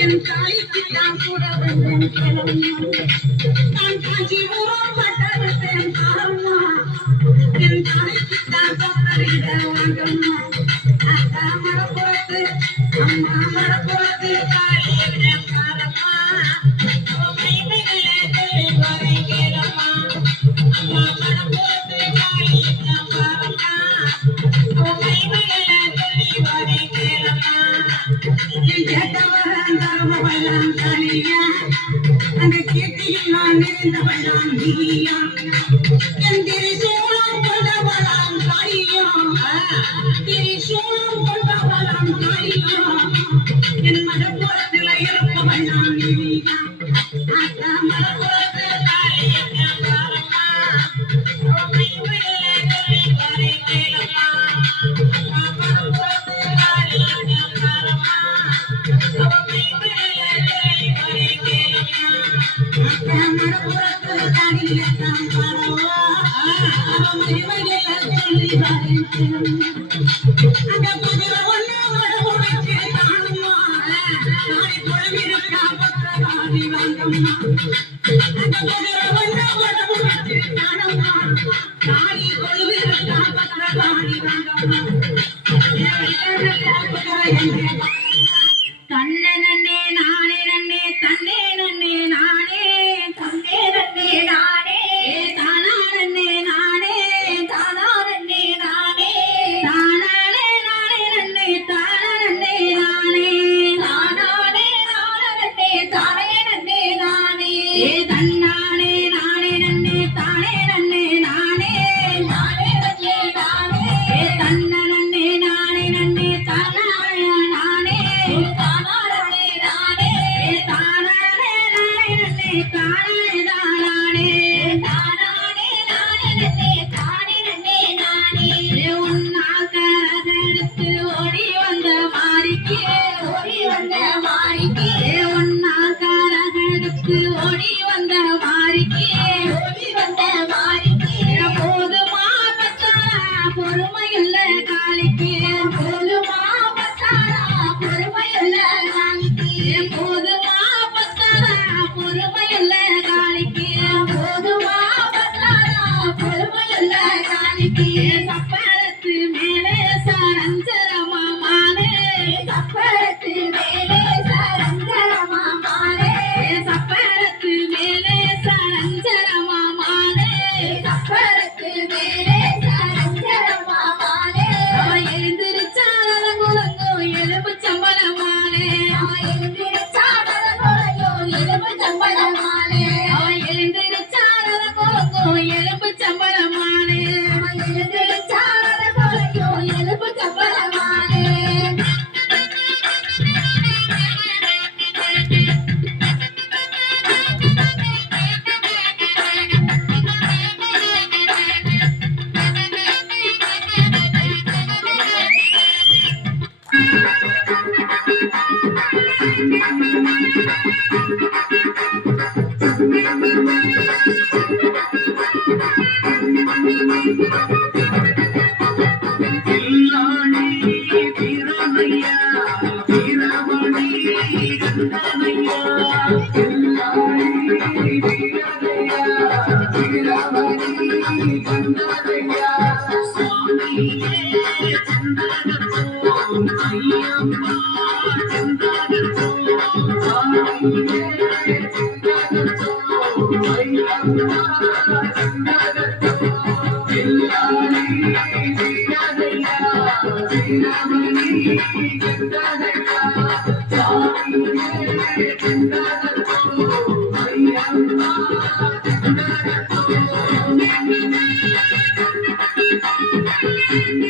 என் தாய்க்கு நான் கூட நான் காஞ்சி பட்டேன் அம்மா என் தாய்க்கு தான் வாங்கம்மா அக்கா மரப்போத்து அம்மா மரப்போத்து அந்த கீர்த்தியில் நான் நிறைந்தவளாம் நீயா என் திரிசூலம் கொண்டவளாம் தாயும் திரிசூலம் கொண்டவளாம் தாயும் என் மனப்புறத்தில் இருப்பவளாம் நீயா அக்கா மனப்புறத்து தன்னை நன்னே நானே நன்னே தன்னே நன்னே நானே தன்னே நன்னே நானே தானா நன்னே நானே தானா நன்னே நானே தானானே நானே நன்னே தானா நன்னே நானே தானானே நானே நன்னே தானே நன்னே நானே தன்னானே நானே நன்னே தானே நன்னே நானே தானே நன்னே நானே தன்ன நன்னே நானே நன்னே தானா நானே தானா நன்னே நானே தானானே நானே நன்னே தானே நானே தானானே நானே நன்னே தானே நன்னே நானே உன்னாகரத்து ஓடி வந்த மாறிக்கே ஓடி வந்த மாறிக்கே உன்னாகரத்து ஓடி வந்த மாறிக்கே ஓடி வந்த மாறிக்கே போதுமா பத்தாரா பொறுமையுள்ள காலிக்கே போதுமா பத்தாரா பொறுமையுள்ள காலிக்கே போதுமா பத்தாரா பொறுமையுள்ள காலிக்கே போதுமா பத்தாரா பொறுமையுள்ள காலிக்கே சப்பரத்து மேலே சரஞ்சரமா மாலே சப்பரத்து மேலே சரஞ்சரமா மாலே சப்பரத்து மேலே சரஞ்சரமா மாலே சப்பரத்து மேலே சரஞ்சரமா மாலே அவன் எழுந்திருச்சால குலங்கோ எலும்பு சம்பளமாலே அவன் எழுந்திருச்சால குலங்கோ எலும்பு சம்பளமாலே அவன் எழுந்திருச்சால குலங்கோ எலும்பு சம்பளமாலே அவன் எழுந்திருச்சால குலங்கோ எலும்பு சம்பளமாலே என்ன